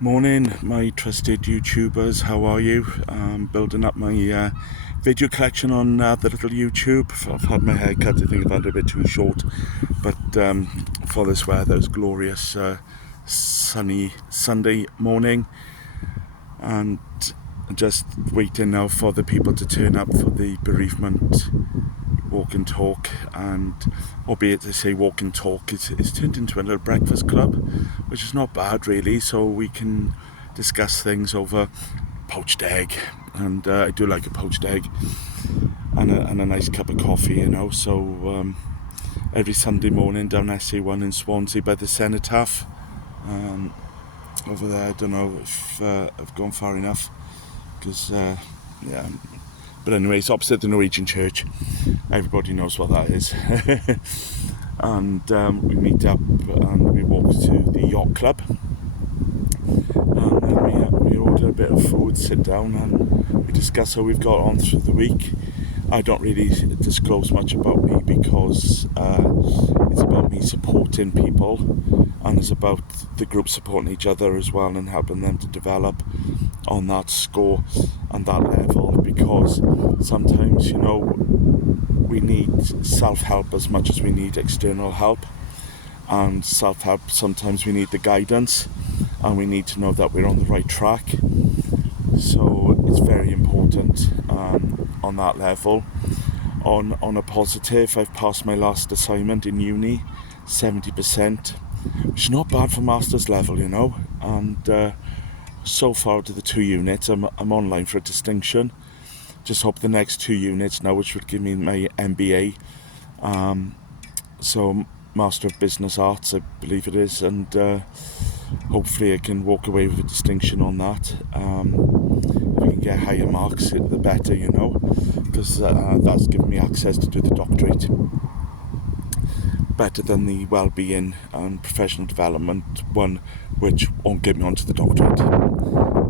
Morning, my trusted YouTubers. How are you? Building up my video collection on the little YouTube. I've had my hair cut. I think I've had it a bit too short, but for this weather, it's glorious, sunny Sunday morning, and just waiting now for the people to turn up for the bereavement walk and talk. And albeit they say walk and talk, it's turned into a little breakfast club, which is not bad really, so we can discuss things over poached egg, and I do like a poached egg and a nice cup of coffee, so every Sunday morning down SA1 in Swansea by the Cenotaph, over there. I don't know if I've gone far enough, because yeah, but anyway, it's opposite the Norwegian church. Everybody knows what that is. And we meet up and we walk to the yacht club, and then we order a bit of food, sit down, and we discuss how we've got on through the week. I don't really disclose much about me, because it's about me supporting people, and it's about the group supporting each other as well and helping them to develop on that score and that level, because sometimes, we need self-help as much as we need external help, and self-help, sometimes we need the guidance, and we need to know that we're on the right track. So it's very important on that level. On a positive, I've passed my last assignment in uni, 70%, which is not bad for master's level, and so far to the 2 units, I'm online for a distinction. Just hope the next 2 units now, which would give me my MBA, so Master of Business Arts, I believe it is, and hopefully I can walk away with a distinction on that. If I can get higher marks, the better, because that's given me access to do the doctorate, better than the well-being and professional development one, which won't get me onto the doctorate.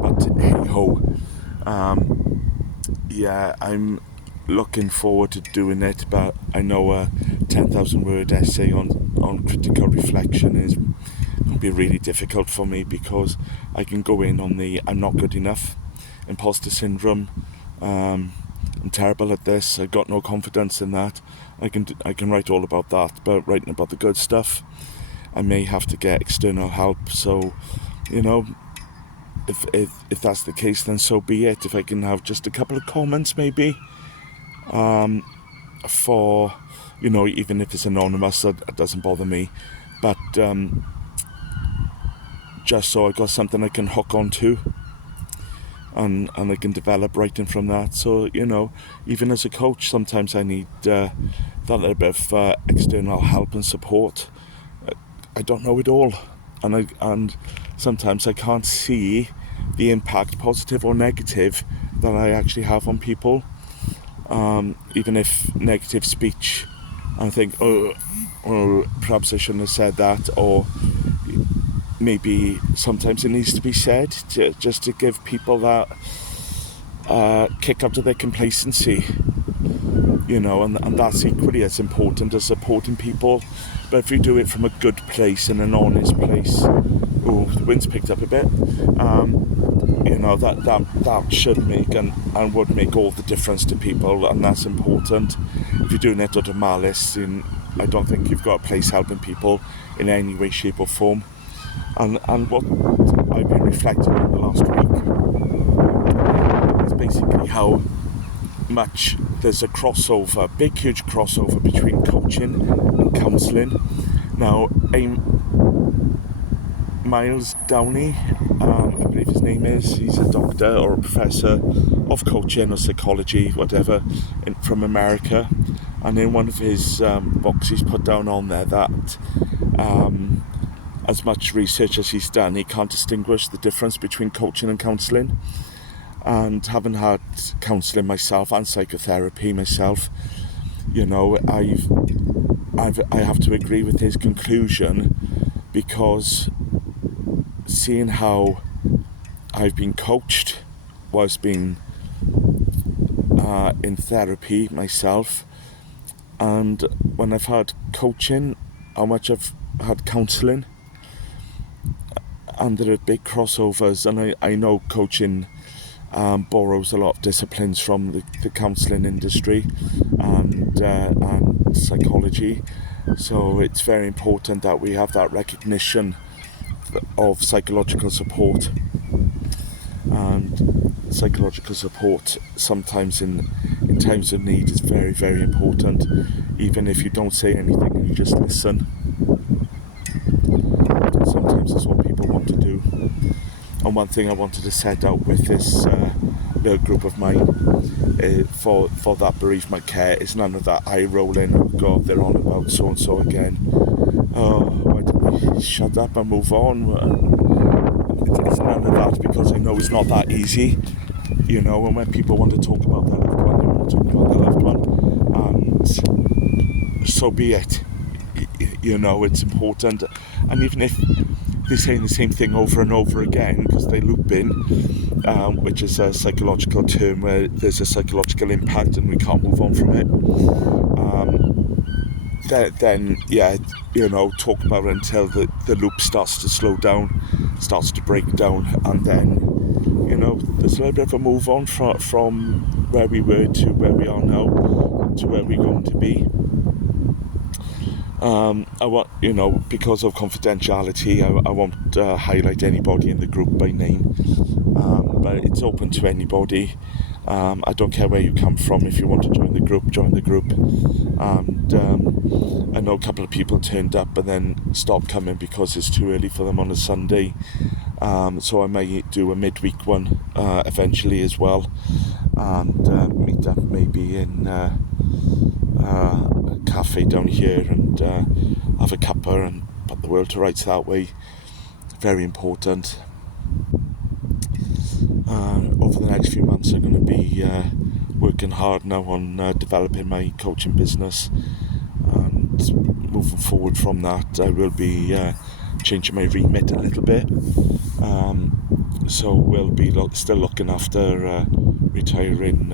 But hey ho, yeah, I'm looking forward to doing it, but I know a 10,000 word essay on critical reflection is going to be really difficult for me, because I can go in on the I'm not good enough, imposter syndrome, I'm terrible at this, I've got no confidence in that. I can write all about that, but writing about the good stuff, I may have to get external help. So, if that's the case, then so be it. If I can have just a couple of comments, maybe, for, even if it's anonymous, that doesn't bother me, but just so I got something I can hook onto, and I can develop writing from that. So, even as a coach, sometimes I need that little bit of external help and support. I don't know it all, and sometimes I can't see the impact, positive or negative, that I actually have on people. Even if negative speech, I think, or perhaps I shouldn't have said that, or maybe sometimes it needs to be said just to give people that kick up to their complacency, and that's equally as important as supporting people. But if you do it from a good place and an honest place, the wind's picked up a bit, that should make and would make all the difference to people, and that's important. If you're doing it out of malice, I don't think you've got a place helping people in any way, shape or form. And what I've been reflecting on the last week is basically how much there's a crossover, big huge crossover between coaching and counselling. Now, Miles Downey, I believe his name is, he's a doctor or a professor of coaching or psychology, whatever, from America, and in one of his books he's put down on there that as much research as he's done, he can't distinguish the difference between coaching and counselling. And having had counselling myself and psychotherapy myself, I have to agree with his conclusion, because seeing how I've been coached whilst being in therapy myself, and when I've had coaching, how much I've had counselling, and there are big crossovers, and I know coaching borrows a lot of disciplines from the counselling industry and psychology. So it's very important that we have that recognition of psychological support. And psychological support sometimes in times of need is very, very important. Even if you don't say anything and you just listen. Sometimes that's what people want to do. And one thing I wanted to set out with this little group of mine for that bereavement care is none of that eye rolling. Oh God, they're on about so and so again. Oh, why don't we shut up and move on? It's none of that, because I know it's not that easy. You know, and when people want to talk about their loved one, they want to talk about their loved one, and so be it. You know, it's important. And even if they're saying the same thing over and over again, because they loop in, which is a psychological term where there's a psychological impact and we can't move on from it, then yeah, you know, talk about it until the loop starts to slow down, starts to break down, and then, you know, there's a little bit of a move on from where we were to where we are now, to where we're going to be. I want, you know, because of confidentiality, I won't highlight anybody in the group by name, but it's open to anybody. I don't care where you come from. If you want to join the group, join the group. And I know a couple of people turned up and then stopped coming because it's too early for them on a Sunday. So I may do a midweek one eventually as well, and meet up maybe in a cafe down here and have a cuppa and put the world to rights that way. Very important. Over the next few months I'm going to be working hard now on developing my coaching business, and moving forward from that I will be changing my remit a little bit, so we'll be still looking after retiring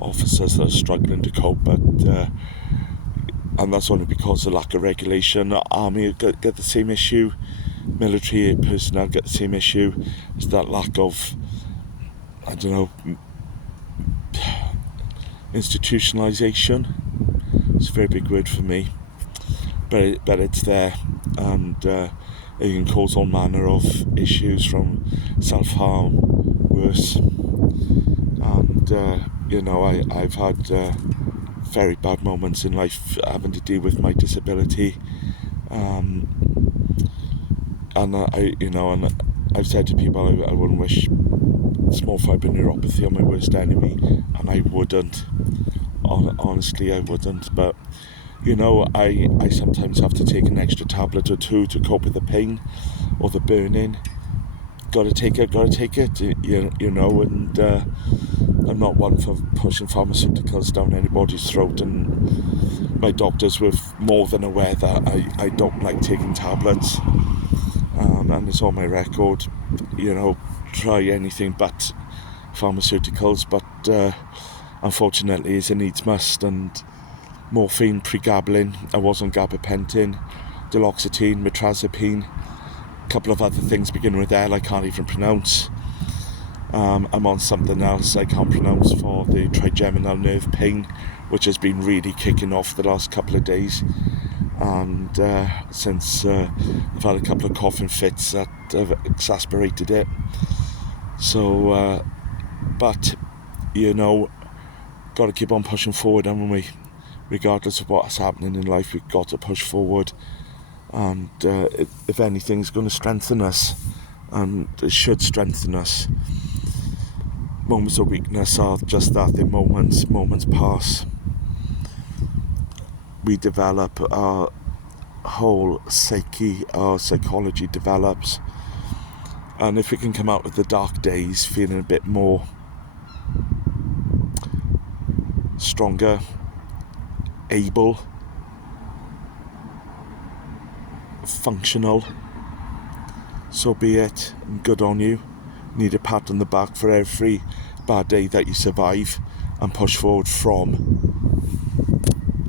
officers that are struggling to cope, but and that's only because of lack of regulation. Army get the same issue, military personnel get the same issue. It's that lack of, I don't know, institutionalisation. It's a very big word for me, but it's there, and it can cause all manner of issues, from self-harm, worse, and you know, I've had very bad moments in life having to deal with my disability, and I've said to people I wouldn't wish small fibre neuropathy on my worst enemy, and I wouldn't. Honestly, I wouldn't. But you know, I sometimes have to take an extra tablet or two to cope with the pain or the burning. Gotta take it. You know, and I'm not one for pushing pharmaceuticals down anybody's throat, and my doctors were more than aware that I don't like taking tablets, and it's on my record. You know, try anything but pharmaceuticals, but unfortunately it's a needs must. And morphine, pregabalin, I was on gabapentin, duloxetine, metrazepine, a couple of other things beginning with L I can't even pronounce. I'm on something else I can't pronounce for the trigeminal nerve pain, which has been really kicking off the last couple of days, and since I've had a couple of coughing fits that have exasperated it. So but you know, got to keep on pushing forward, haven't we? Regardless of what's happening in life, we've got to push forward, and if anything's going to strengthen us, and it should strengthen us. Moments of weakness are just that, they're moments pass. We develop, our whole psyche, our psychology develops, and if we can come out of the dark days feeling a bit more stronger, able, functional, so be it, and good on you. Need a pat on the back for every bad day that you survive and push forward from.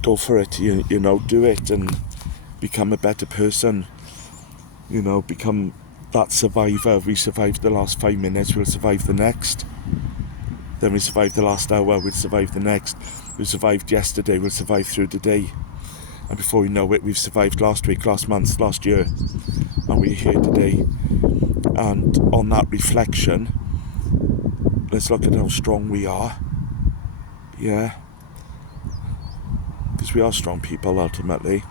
Go for it, you know, do it and become a better person. You know, become that survivor. We survived the last 5 minutes, we'll survive the next. Then we survived the last hour, we'll survive the next. We survived yesterday, we'll survive through the day. And before we know it, we've survived last week, last month, last year. And we're here today. And on that reflection, let's look at how strong we are. Yeah. Because we are strong people, ultimately.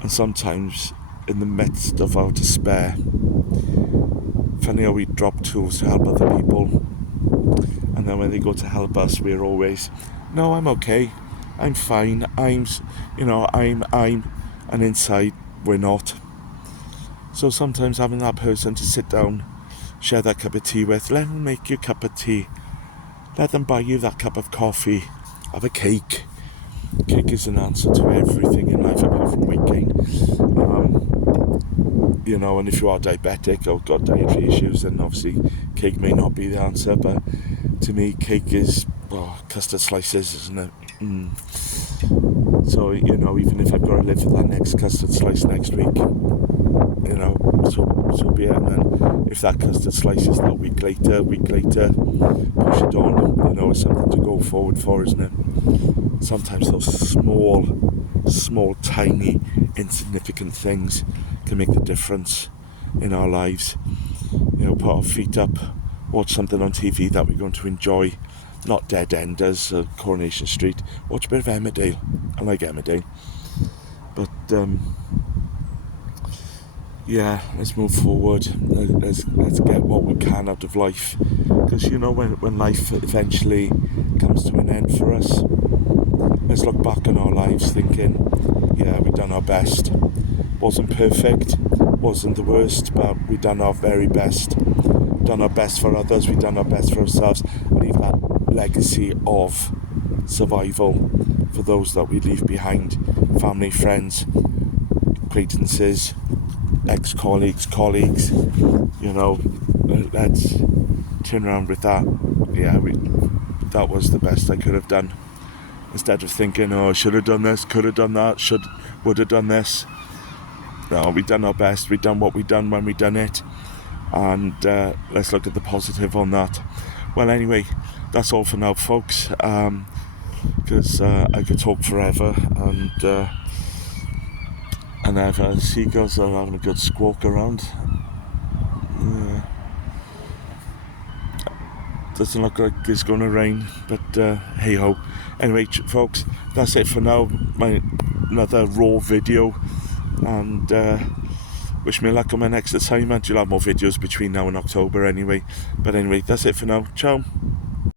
And sometimes, in the midst of our despair, funny how we drop tools to help other people, and then when they go to help us, we're always, no, I'm okay, I'm fine, I'm, and inside we're not. So sometimes having that person to sit down, share that cup of tea with, let them make you a cup of tea, let them buy you that cup of coffee, have a cake. Cake is an answer to everything in life apart from weight gain. And if you are diabetic or got dietary issues, then obviously cake may not be the answer, but to me cake is custard slices, isn't it? So even if I've got to live with that next custard slice next week, so be it. And then if that custard slice is that week later, push it on. It's something to go forward for, isn't it? Sometimes those small, tiny, insignificant things can make the difference in our lives. Put our feet up, watch something on TV that we're going to enjoy, not Dead Enders or Coronation Street. Watch a bit of Emmerdale. I like Emmerdale. But let's move forward. Let's get what we can out of life. Because when life eventually comes to an end for us, let's look back on our lives thinking, we've done our best. Wasn't perfect, wasn't the worst, but we've done our very best. Done our best for others, we've done our best for ourselves. Leave that legacy of survival for those that we leave behind. Family, friends, acquaintances, ex-colleagues, colleagues. Let's turn around with that. That was the best I could have done. Instead of thinking, I should have done this, could have done that, would have done this. No, we've done our best. We've done what we've done when we've done it. And let's look at the positive on that. Well, anyway, that's all for now, folks. Because I could talk forever. And if seagulls are having a good squawk around. Doesn't look like it's going to rain, but hey ho. Anyway, folks, that's it for now. Another raw video, and wish me luck on my next assignment. You'll have more videos between now and October anyway. But anyway, that's it for now. Ciao.